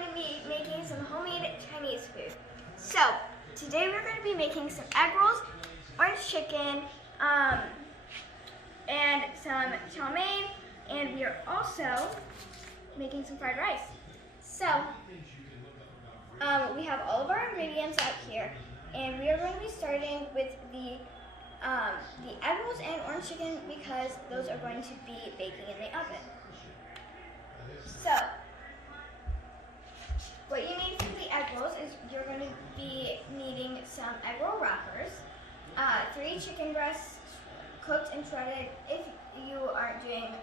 going to be making some homemade Chinese food. So, today we're going to be making some egg rolls, orange chicken, and some chow mein, and we are also making some fried rice. So, we have all of our ingredients out here, and we are going to be starting with the egg rolls and orange chicken because those are going to be baking in the oven. So, what you need for the egg rolls is you're going to be needing some egg roll wrappers, 3 chicken breasts cooked and shredded if you aren't doing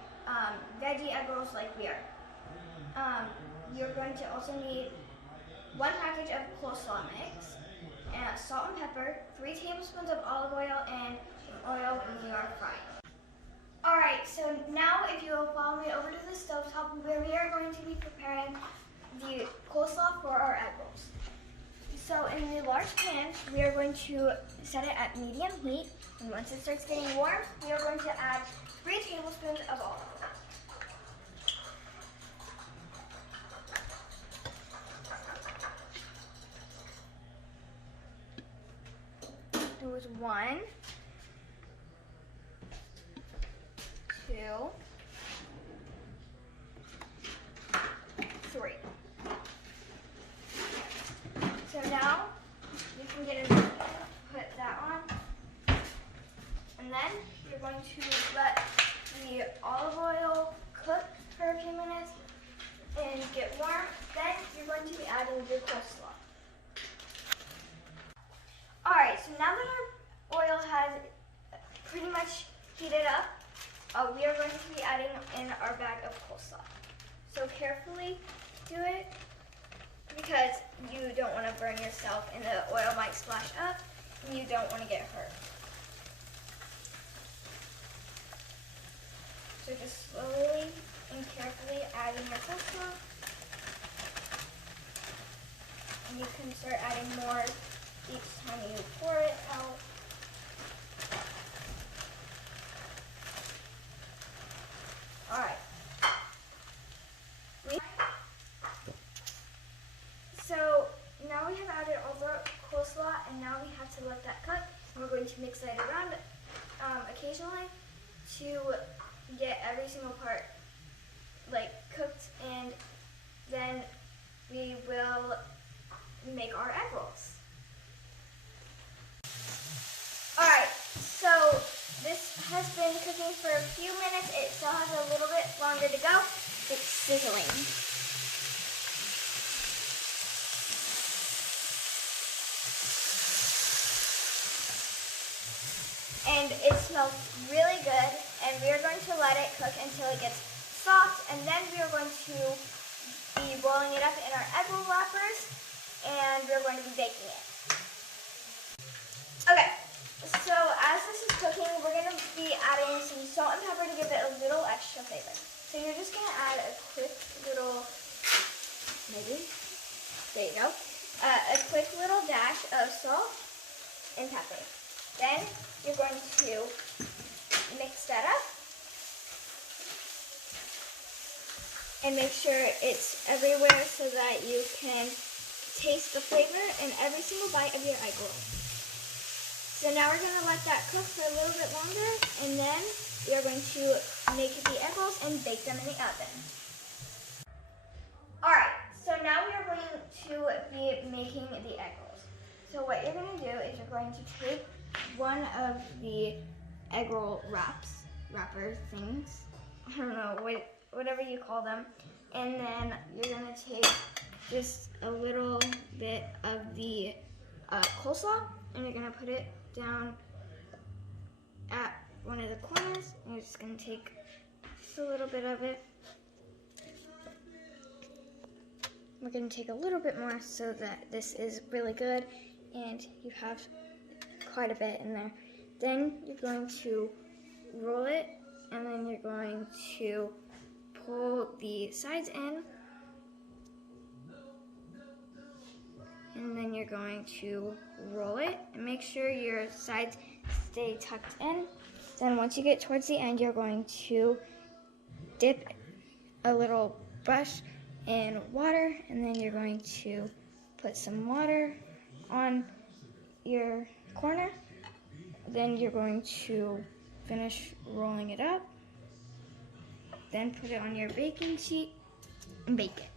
veggie egg rolls like we are. You're going to also need 1 package of coleslaw mix, and salt and pepper, 3 tablespoons of olive oil, and oil when you are frying. Alright, so now if you will follow me over to the stove top where we are going to be preparing the coleslaw for our egg rolls. So in the large pan, we are going to set it at medium heat, and once it starts getting warm, we are going to add 3 tablespoons of olive oil. There was 1, 2, 3. So now you can get it, put that on, and then you're going to let the olive oil cook for a few minutes and get warm. Then you're going to be adding your coleslaw. Alright, so now that our oil has pretty much heated up, we are going to be adding in our bag of coleslaw. So carefully do it because you don't want to burn yourself and the oil might splash up and you don't want to get hurt. So just slowly and carefully adding your coleslaw. And you can start adding more each time you pour it out. Alright. So now we have added all the coleslaw, and now we have to let that cook. And we're going to mix it around occasionally to get every single part cooked, and then we will make our egg rolls. Alright, so this has been cooking for a few minutes. It still has a little bit longer to go. It's sizzling. And it smells really good, and we are going to let it cook until it gets soft, and then we are going to be rolling it up in our egg roll wrappers, and we're going to be baking it. Okay. So as this is cooking, we're going to be adding some salt and pepper to give it a little extra flavor. So you're just going to add a quick little, there you go, a quick little dash of salt and pepper. Then you're going to mix that up and make sure it's everywhere so that you can taste the flavor in every single bite of your egg roll. So now we're going to let that cook for a little bit longer, and then we are going to make the egg rolls and bake them in the oven. Alright, so now we are going to be making the egg rolls. So what you're going to do is you're going to take one of the egg roll wrapper things, I don't know, whatever you call them, and then you're going to take just a little bit of the coleslaw, and you're going to put it down at one of the corners, and you're just going to take just a little bit of it. We're going to take a little bit more so that this is really good, and you have quite a bit in there. Then you're going to roll it, and then you're going to pull the sides in, and then you're going to roll it and make sure your sides stay tucked in. Then once you get towards the end, you're going to dip a little brush in water, and then you're going to put some water on your corner. Then you're going to finish rolling it up. Then put it on your baking sheet and bake it.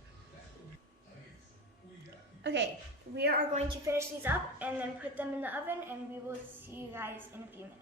Okay, we are going to finish these up and then put them in the oven, and we will see you guys in a few minutes.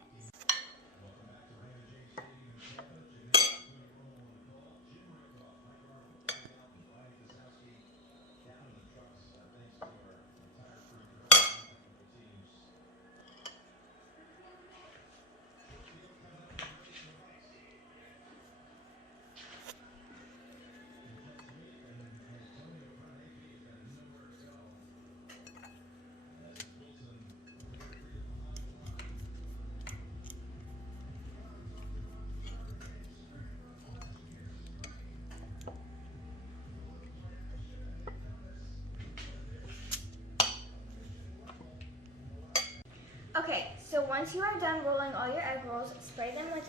Okay, so once you are done rolling all your egg rolls, spray them with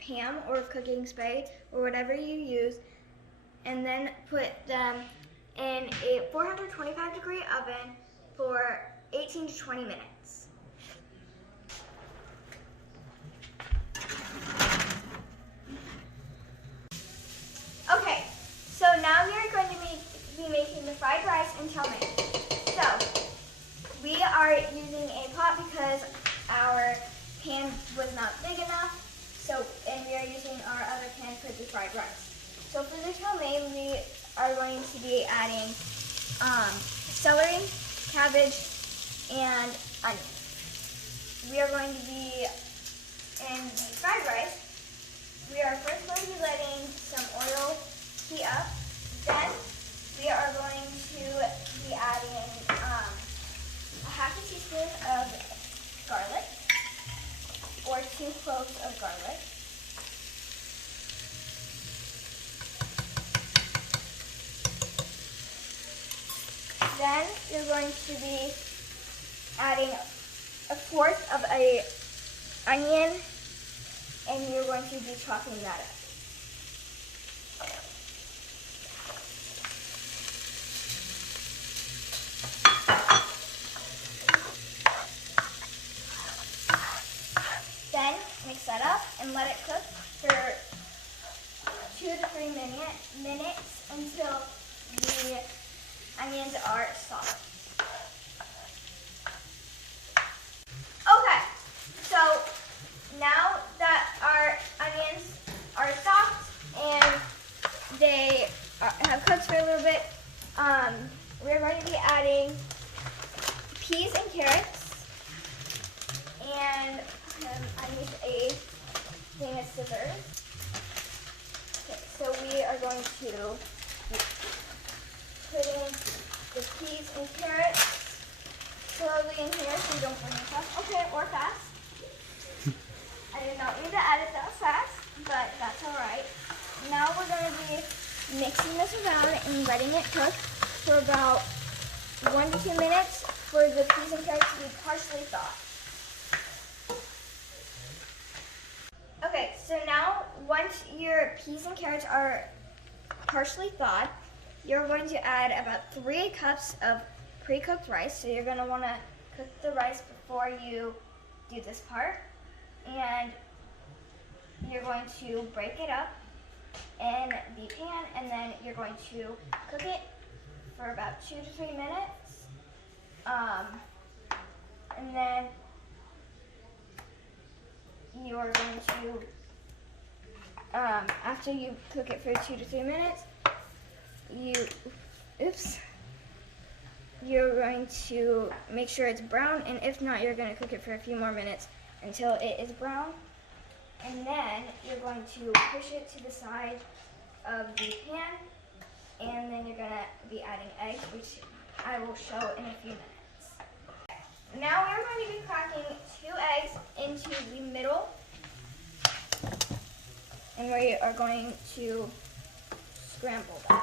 Pam or cooking spray or whatever you use, and then put them in a 425-degree oven for 18 to 20 minutes. Okay, so now we are going to be making the fried rice and chow mein. So, we are using a pot because our pan was not big enough, and we are using our other pan for the fried rice. So for the chow mein, we are going to be adding celery, cabbage, and onions. We are going to be, in the fried rice, we are first going to be letting some oil heat up. Then we are going to be adding half a teaspoon of garlic, or 2 cloves of garlic. Then you're going to be adding 1/4 of an onion, and you're going to be chopping that up. Then mix that up and let it cook for 2 to 3 minutes until the onions are soft. Okay, so now that our onions are soft and they have cooked for a little bit, we're going to be adding peas and carrots, and I used a thing of scissors. Okay, so we are going to put in the peas and carrots slowly in here so you don't burn yourself. Okay, or fast. I did not mean to add it that fast, but that's alright. Now we're going to be mixing this around and letting it cook for about 1 to 2 minutes for the peas and carrots to be partially thawed. Okay, so now once your peas and carrots are partially thawed, you're going to add about 3 cups of pre-cooked rice. So you're going to want to cook the rice before you do this part. And you're going to break it up in the pan, and then you're going to cook it for about 2 to 3 minutes. And then you are going to, after you cook it for 2 to 3 minutes, you're going to make sure it's brown, and if not, you're going to cook it for a few more minutes until it is brown. And then you're going to push it to the side of the pan, and then you're going to be adding eggs, which I will show in a few minutes. Now we're going to be cracking 2 eggs into the middle, and we are going to scramble them.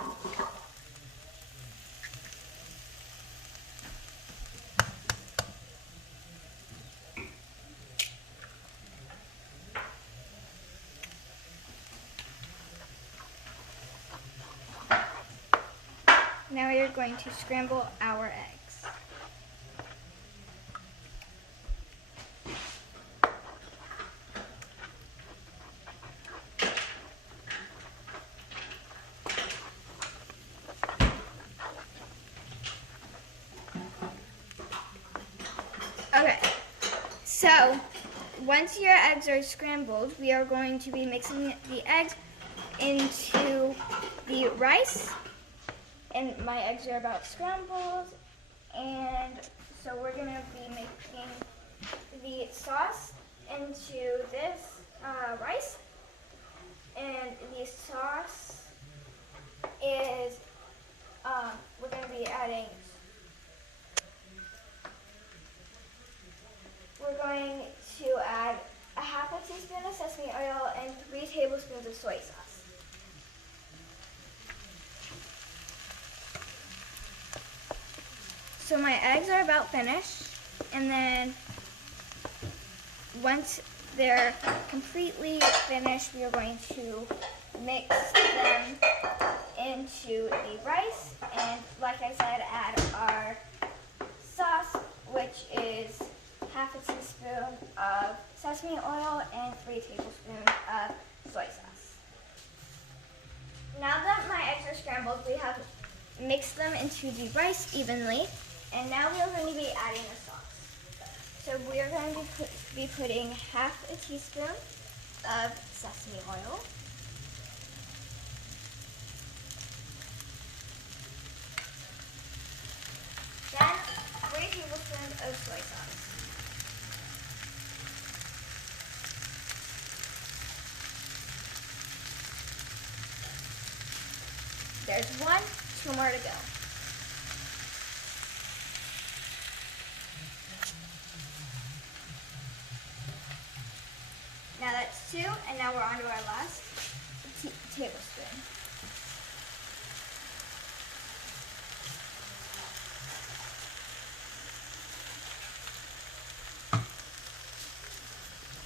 Now we are going to scramble our eggs. Okay, so once your eggs are scrambled, we are going to be mixing the eggs into the rice. And my eggs are about scrambled, and so we're gonna be making the sauce into this rice. And the sauce is, we're gonna be adding, we're going to add a half a teaspoon of sesame oil and 3 tablespoons of soy sauce. So my eggs are about finished, and then once they're completely finished, we are going to mix them into the rice, and like I said, add our sauce, which is half a teaspoon of sesame oil and 3 tablespoons of soy sauce. Now that my eggs are scrambled, we have mixed them into the rice evenly. And now we are going to be adding the sauce. So we are going to be putting half a teaspoon of sesame oil. Then 3 tablespoons of soy sauce. There's 1, 2 more to go. Now that's 2, and now we're on to our last tablespoon.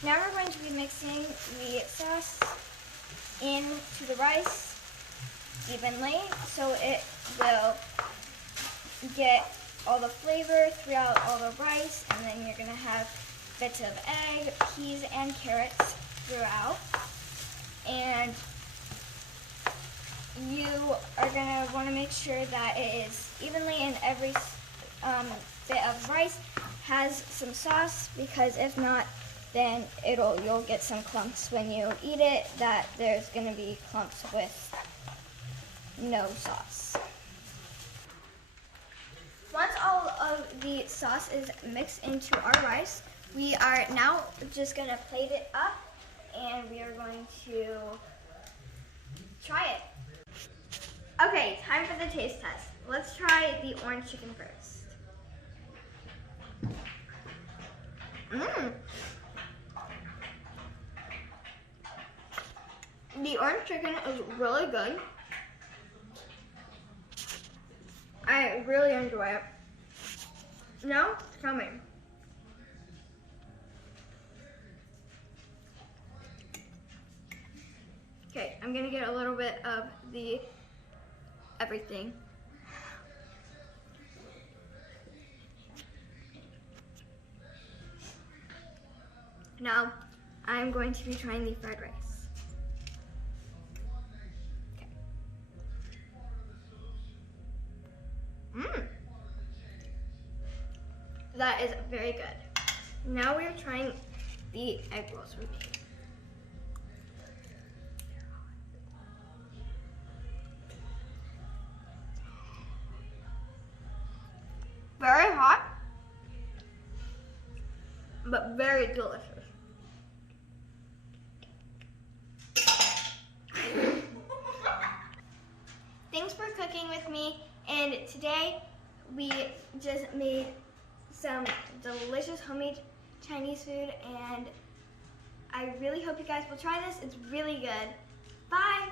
Now we're going to be mixing the sauce into the rice evenly so it will get all the flavor throughout all the rice, and then you're going to have bits of egg, peas, and carrots throughout. And you are going to want to make sure that it is evenly in every bit of rice has some sauce, because if not, then you'll get some clumps when you eat it, that there's going to be clumps with no sauce. Once all of the sauce is mixed into our rice, we are now just going to plate it up, and we are going to try it. Okay, time for the taste test. Let's try the orange chicken first. The orange chicken is really good. I really enjoy it. Now, tell me. Okay, I'm gonna get a little bit of the everything. Now, I'm going to be trying the fried rice. That is very good. Now we are trying the egg rolls we made. Very hot, but very delicious. Thanks for cooking with me, and today we just made some delicious homemade Chinese food, and I really hope you guys will try this. It's really good. Bye!